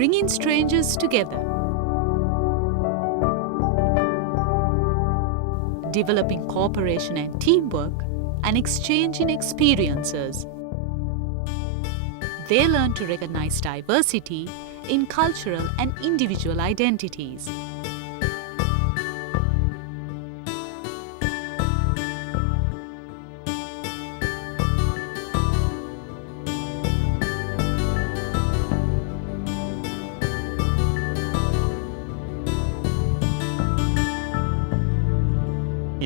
bringing strangers together, developing cooperation and teamwork, and exchanging experiences. They learn to recognize diversity in cultural and individual identities.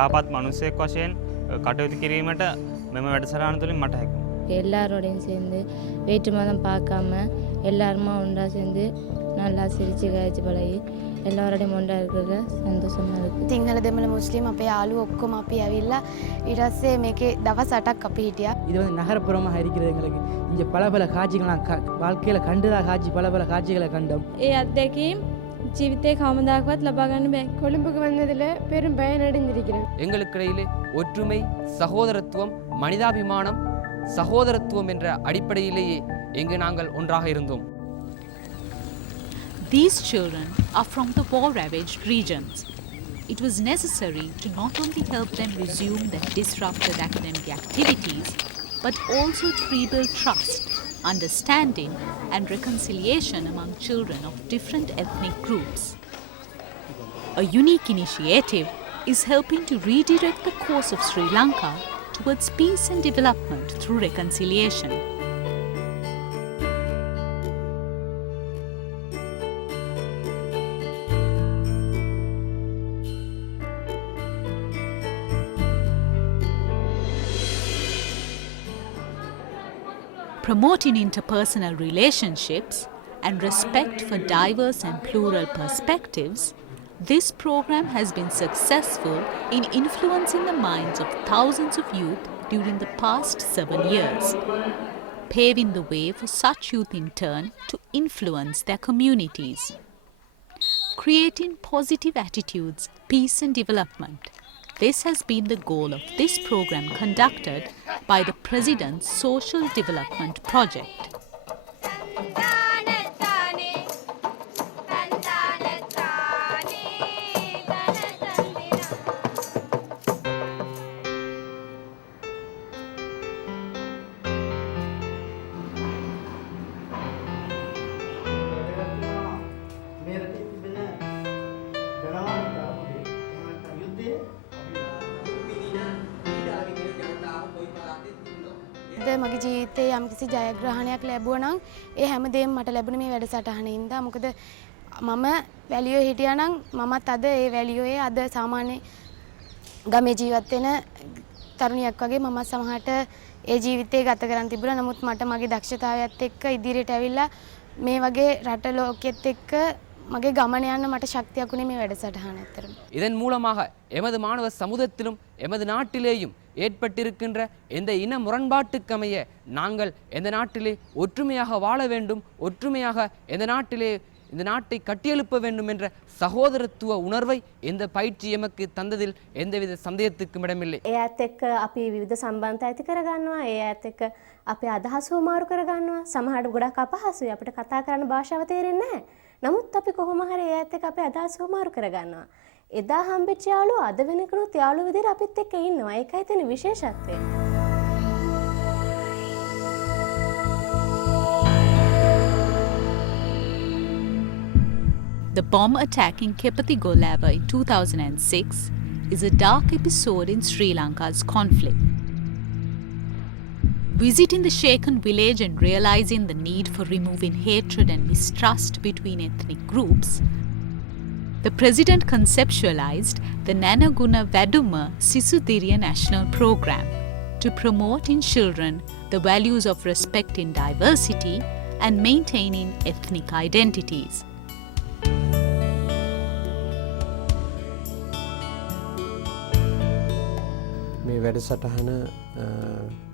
යහපත් මිනිසෙක් වශයෙන් කටයුතු කිරීමට මෙම වැඩසටහන තුළින් මට හැකියි. எல்லாரோடையும் சேர்ந்து வேற்று மதம் பார்க்காம எல்லாருமா ஒன்றா சேர்ந்து நல்லா சிரிச்சு காய்ச்சி பழகி எல்லாரோடையும் ஒன்றா இருக்கிறதுல சந்தோஷமா இருக்குது. සිංහල දෙමළ මුස්ලිම් අපේ යාළුවෝ ඔක්කොම අපි ඇවිල්ලා ඊට පස්සේ මේකේ දවස් 8ක් අපි හිටියා. இது வந்து நகரப்புறமாக இருக்கிறது எங்களுக்கு இங்கே பல பல காட்சிகளாம் வாழ்க்கையில் கண்டுதா காட்சி பல பல காட்சிகளை கண்டோம். ඒ අත්දැකීම් ජීවිතේ කවමදාකවත් ලබා ගන්න බෑ. கொழும்புக்கு வந்ததில் பெரும் பயனடைந்திருக்கிறேன். எங்களுக்கிடையிலே ஒற்றுமை, சகோதரத்துவம், மனிதாபிமானம், சகோதரத்துவம் என்ற அடிப்படையிலேயே எங்கு நாங்கள் ஒன்றாக இருந்தோம். These children are from the war-ravaged regions. It was necessary to not only help them resume their disrupted academic activities, but also to rebuild trust, understanding, and reconciliation among children of different ethnic groups. A unique initiative is helping to redirect the course of Sri Lanka towards peace and development through reconciliation. Promoting interpersonal relationships and respect for diverse and plural perspectives, this program has been successful in influencing the minds of thousands of youth during the past 7 years, paving the way for such youth in turn to influence their communities, creating positive attitudes, peace and development. This has been the goal of this program conducted by the President's Social Development Project. මගේ ජීවිතේ යම්කිසි ජයග්‍රහණයක් ලැබුවා නම් ඒ හැමදේම මට ලැබුණේ මේ වැඩසටහනින්ද. මොකද මම වැලියෝ හිටියා නම් මමත් අද ඒ වැලියෝයේ අද සාමාන්‍ය ගමේ ජීවත් වෙන තරුණියක් වගේ මම සමහරට ඒ ජීවිතේ ගත කරන් තිබුණා. නමුත් මට මගේ දක්ෂතාවයත් එක්ක ඉදිරියට ඇවිල්ලා මේ වගේ රට ලෝකෙත් එක්ක මගේ ගමන යන්න මට ශක්තියක් උනේ මේ වැඩසටහන ඇත්තටම. இதன் மூலமாக எமது மாணவ சமூகத்திலும் எமது நாட்டிலேயும் ஏற்பட்டிருக்கின்ற எந்த இன முரண்பாட்டுக்கமைய நாங்கள் எந்த நாட்டிலே ஒற்றுமையாக வாழ வேண்டும், ஒற்றுமையாக இந்த நாட்டை கட்டியெழுப்ப வேண்டும் என்ற சகோதரத்துவ உணர்வை இந்த பயிற்சி எமக்கு தந்ததில் எந்தவித சந்தேகத்துக்கும் இடமில்லை. ඒ ඇත් එක්ක අපි විවිධ සම්බන්ධ ඇති කරගන්නවා. ඒ ඇත් එක්ක අපි අදහස් වමාරු කරගන්නවා. සමහරට ගොඩක් අපහසුයි. අපිට කතා කරන්න භාෂාව තේරෙන්නේ නැහැ. නමුත් අපි කොහොම හරි ඒ ඇත් එක්ක අපේ අදහස් වමාරු කරගන්නවා. එදා හම්බෙච්ච යාළුවෝ අද වෙනකනුත් යාළුවෝ විදිහට අපිත් එක්ක ඉන්නවා. ඒකයි තියෙන විශේෂත්වය. The bomb attack in Kepati Golava in 2006 is a dark episode in Sri Lanka's conflict. Visiting the shaken village and realizing the need for removing hatred and mistrust between ethnic groups, the President conceptualized the Nanaguna Vaduma Sisudiriya National Program to promote in children the values of respecting diversity and maintaining ethnic identities. මේ වැඩසටහන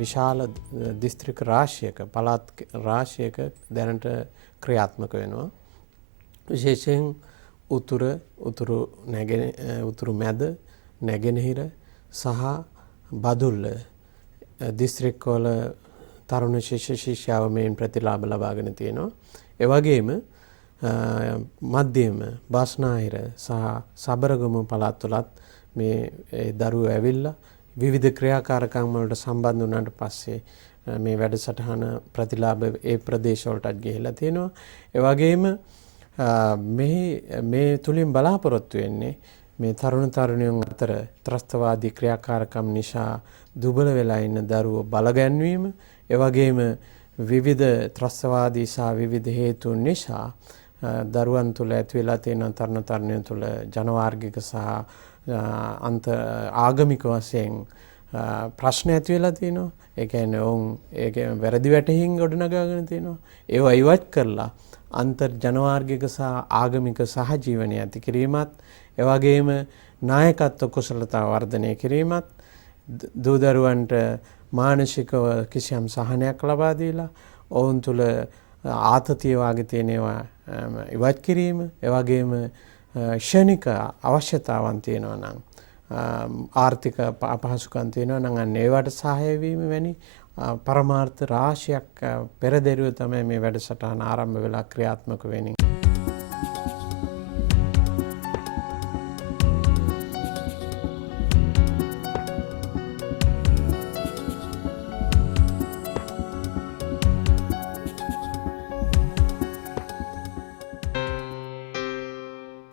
විශාල දිස්ත්‍රික්ක රාශියක පළාත් රාශියක දැනට ක්‍රියාත්මක වෙනවා. විශේෂයෙන් උතුරු මැද නැගෙනහිර සහ බදුල්ල දිස්ත්‍රික්කවල තරුණ ශිෂ්‍ය ශිෂ්‍යාව මේන් ප්‍රතිලාභ ලබාගෙන තියෙනවා. ඒ වගේම මධ්‍යම බස්නාහිර සහ සබරගම පළාත් තුලත් මේ දරුවෝ ඇවිල්ලා විවිධ ක්‍රියාකාරකම් වලට සම්බන්ධ වුණාට පස්සේ මේ වැඩසටහන ප්‍රතිලාභ ඒ ප්‍රදේශවලටත් ගිහිලා තියෙනවා. ඒ වගේම මේ තුලින් බලාපොරොත්තු වෙන්නේ මේ තරුණ තරුණියන් අතර ත්‍රස්තවාදී ක්‍රියාකාරකම් නිසා දුබල වෙලා ඉන්න දරුවෝ බලගැන්වීම, ඒ වගේම විවිධ ත්‍රස්තවාදී සහ විවිධ හේතුන් නිසා දරුවන් තුළ ඇති වෙලා තියෙන තරුණ තරුණියන් තුළ ජනවාර්ගික සහ ආගමික වශයෙන් ප්‍රශ්න ඇති වෙලා තියෙනවා. ඒ කියන්නේ ඔවුන් ඒක වැරදි වැටහින් ගොඩනගාගෙන තියෙනවා. ඒව ඉවත් කරලා අන්තර් ජනවාර්ගික සහ ආගමික සහජීවනය ඇති කිරීමත්, ඒ වගේම නායකත්ව කුසලතා වර්ධනය කිරීමත්, දූ දරුවන්ට මානසිකව කිසියම් සහනයක් ලබා දීලා ඔවුන් තුළ ආතතිය වාගේ තියෙන ඒවා ඉවත් කිරීම, ඒ වගේම ක්ෂණික අවශ්‍යතාවන් තියෙනවා නම් ආර්ථික අපහසුකම් තියෙනවා නම් අන්න ඒවට සහාය වීම වැනි පරමාර්ථ රාශියක් පෙරදෙරුව තමයි මේ වැඩසටහන ආරම්භ වෙලා ක්‍රියාත්මක වෙන්නේ.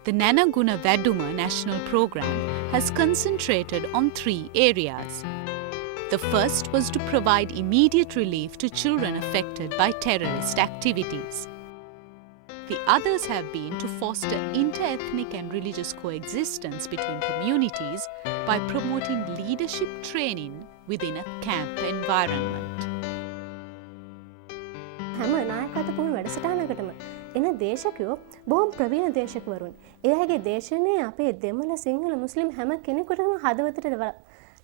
The Nana Guna Vaduma National Program has concentrated on 3 areas. The first was to provide immediate relief to children affected by terrorist activities. The others have been to foster inter-ethnic and religious coexistence between communities by promoting leadership training within a camp environment. හැම නායකත්වපූර්ණ වැඩසටහනකටම එන දේශකයෝ බොහොම ප්‍රවීණ දේශකවරුන්. ඒ අයගේ දේශනය අපේ දෙමළ සිංහල මුස්ලිම් හැම කෙනෙකුටම හදවතට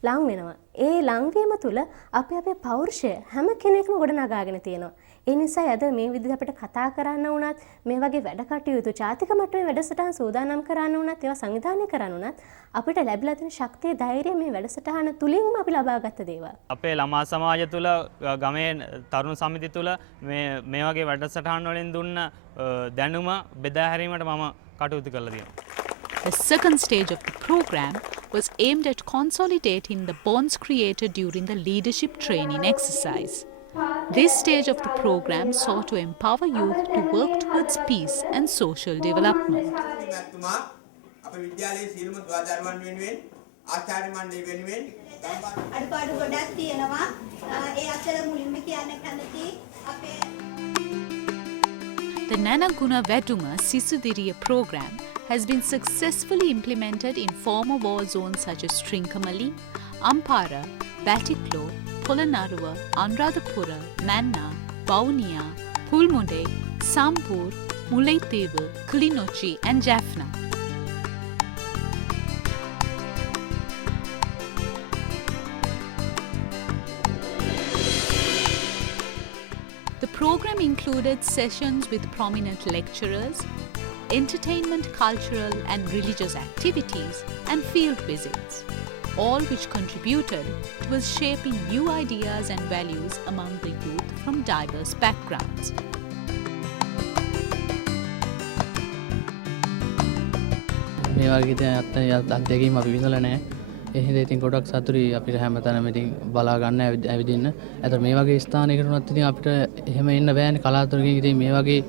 ලං වෙනවා. ඒ ලංවීම තුළ අපේ පෞරුෂය හැම කෙනෙක්ම ගොඩනගාගෙන තියෙනවා. ඒ නිසා අද මේ විදිහට අපිට කතා කරන්න වුණත්, මේ වගේ වැඩ කටයුතු ජාතික මට්ටමේ වැඩසටහන් සූදානම් කරන්න වුණත්, ඒවා සංවිධානය කරන්න වුණත් අපිට ලැබිලා තියෙන ශක්තිය, ධෛර්යය මේ වැඩසටහන තුලින්ම අපි ලබාගත්ත දේවල්. අපේ ළමා සමාජය තුළ, ගමේ තරුණ සමිති තුළ මේ වගේ වැඩසටහන් වලින් දුන්න දැනුම බෙදා හැරීමට මම කටයුතු කරලා තියෙනවා. The second stage of the program was aimed at consolidating the bonds created during the leadership training exercise. This stage of the program sought to empower youth to work towards peace and social development. The Nana Guna Vaduma Sisudiriya program has been successfully implemented in former war zones such as Trincomalee, Ampara, Batiklo, Polanaruwa, Anuradhapura, Manna, Vavuniya, Pulmonde, Sampur, Mullaitivu, Kilinochchi and Jaffna. The program included sessions with prominent lecturers, entertainment, cultural and religious activities, and field visits, all which contributed towards shaping new ideas and values among the youth from diverse backgrounds. මේ වගේ අත්දැකීම් අපි විඳලා නැහැ. ඒ හින්දා ඉතින් ගොඩක් සතුටුයි අපිට හැමතැනම ඉතින් බලා ගන්න ඇවිදින්න. ඒතර මේ වගේ ස්ථානයකට උනත් ඉතින් අපිට එහෙම එන්න බෑනේ. කලාතුරකින් ඉතින් මේ වගේ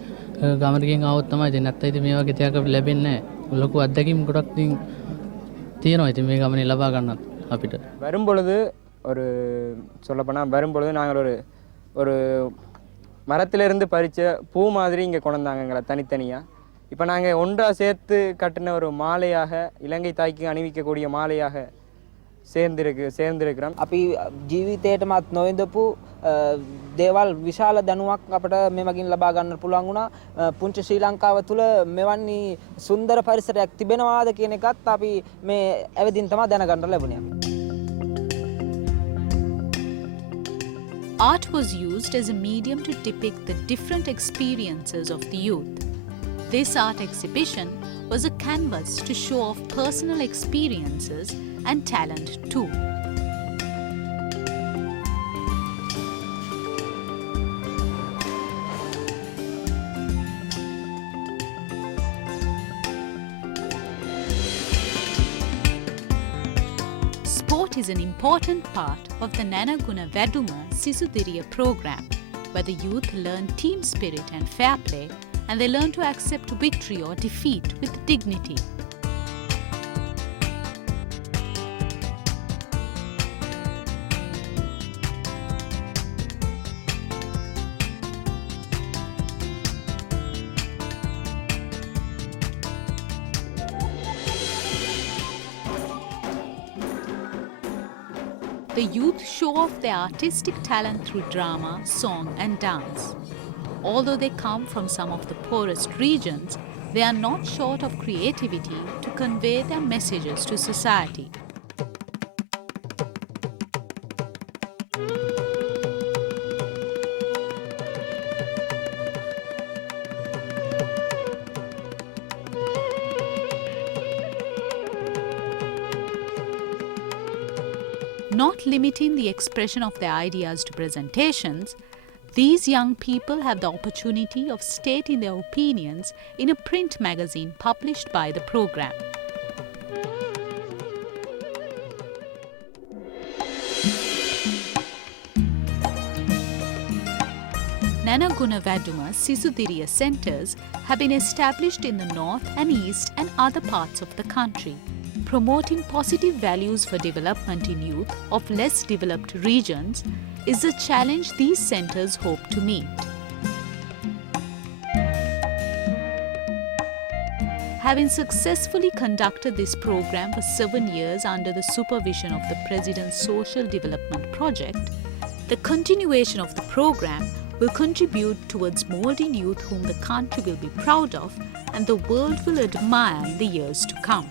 ගමනකින් ආවොත් තමයි ඉතින් නැත්නම් ඉතින් මේ වගේ දෙයක් අපිට ලැබෙන්නේ නැහැ. ලොකු අත්දැකීම් ගොඩක් ඉතින් තියෙනවා ඉතින් මේ ගමනේ ලබා ගන්නත් අපිට. வரும்பொழுது ஒரு சொல்லப்போனால் வரும்பொழுது நாங்கள் ஒரு மரத்திலிருந்து பறித்த பூ மாதிரி இங்கே கொண்டு வந்தாங்க எங்களை தனித்தனியாக. இப்போ நாங்கள் ஒன்றாக சேர்த்து கட்டின ஒரு மாலையாக, இலங்கை தாய்க்கு அணிவிக்கக்கூடிய மாலையாக சேர்ந்திருக்கிறோம். අපි ජීවිතේටමත් නොවිඳපු දේවල් විශාල දැනුමක් අපට මේ මගින් ලබා ගන්න පුළුවන් වුණා. පුංචි ශ්‍රී ලංකාව තුළ මෙවැනි සුන්දර පරිසරයක් තිබෙනවාද කියන එකත් අපි මේ ඇවිදින් තමයි දැනගන්න ලැබුණේ. Art was used as a medium to depict the different experiences of the youth. This art exhibition was a canvas to show off personal experiences and talent too. Sport is an important part of the Nana Guna Veduma Sisudiriya program, where the youth learn team spirit and fair play, and they learn to accept victory or defeat with dignity. The youth show off their artistic talent through drama, song and dance. Although they come from some of the poorest regions, they are not short of creativity to convey their messages to society. Not limiting the expression of their ideas to presentations, these young people have the opportunity of stating their opinions in a print magazine published by the program. Nana Guna Veduma Sisudiriya centres have been established in the north and east and other parts of the country. Promoting positive values for development in youth of less developed regions is a challenge these centres hope to meet. Having successfully conducted this program for 7 years under the supervision of the President's Social Development Project, the continuation of the program will contribute towards moulding youth whom the country will be proud of and the world will admire in the years to come.